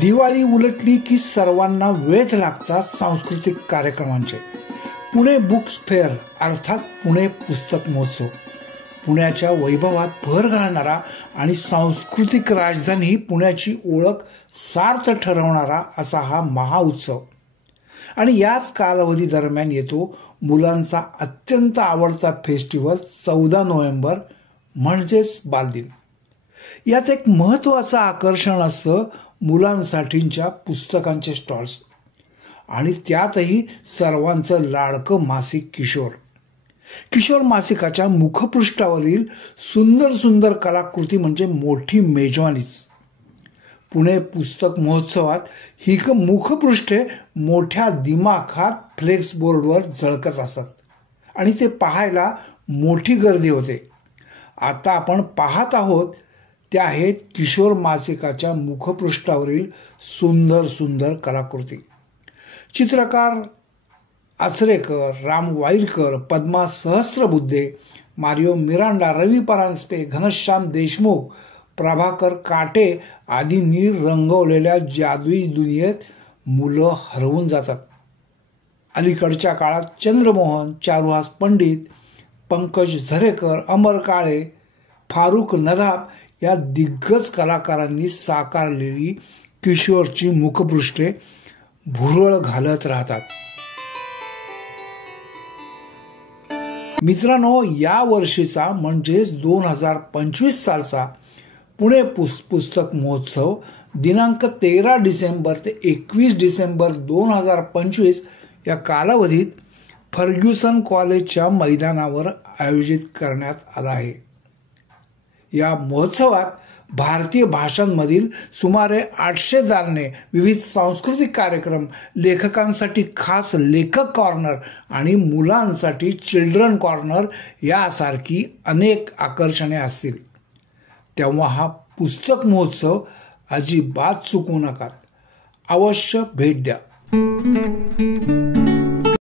दिवाळी उलटली की सर्वांना वेध लागतात सांस्कृतिक कार्यक्रमांचे. पुणे बुक्स फेअर अर्थात पुणे पुस्तक महोत्सव पुण्याच्या वैभवात भर घालणारा आणि सांस्कृतिक राजधानी पुण्याची ओळख सार्थ ठरवणारा असा हा महाउत्सव. आणि याच कालावधी दरम्यान येतो मुलांचा अत्यंत आवडता फेस्टिवल 14 नोव्हेंबर म्हणजेच बालदिन. यात एक महत्त्वाचं आकर्षण असतं मुलांसाठीच्या पुस्तकांचे स्टॉल्स आणि त्यातही सर्वांचं लाडकं मासिक किशोर. किशोर मासिकाच्या मुखपृष्ठावरील सुंदर सुंदर कलाकृती म्हणजे मोठी मेजवानीच. पुणे पुस्तक महोत्सवात ही मुखपृष्ठे मोठ्या दिमाखात फ्लेक्स बोर्डवर झळकत असतात आणि ते पाहायला मोठी गर्दी होते. आता आपण पाहत आहोत त्या आहेत किशोर मासिकाच्या मुखपृष्ठावरील सुंदर सुंदर कलाकृती. चित्रकार आचरेकर, राम वाईलकर, पद्मा सहस्त्रबुद्धे, मारिओ मिरांडा, रवी परांजपे, घनश्याम देशमुख, प्रभाकर काटे आदींनी रंगवलेल्या जादुई दुनियेत मुलं हरवून जातात. अलीकडच्या काळात चंद्रमोहन, चारुहास पंडित, पंकज झरेकर, अमर काळे, फारुख नदाब या दिग्गज कलाकारांनी साकारलेली किशोरची मुखपृष्ठे भुरळ घालत राहतात. मित्रांनो, या वर्षीचा म्हणजेच 2025 सालचा पुणे पुस्तक महोत्सव दिनांक 13 डिसेंबर ते 21 डिसेंबर 2025 या कालावधीत फर्ग्युसन कॉलेजच्या मैदानावर आयोजित करण्यात आला आहे. या महोत्सवात भारतीय भाषांमधील सुमारे 800 दालने, विविध सांस्कृतिक कार्यक्रम, लेखकांसाठी खास लेखक कॉर्नर आणि मुलांसाठी चिल्ड्रन कॉर्नर यासारखी अनेक आकर्षणे असतील. तेव्हा हा पुस्तक महोत्सव अजिबात चुकवू नका. अवश्य भेट द्या.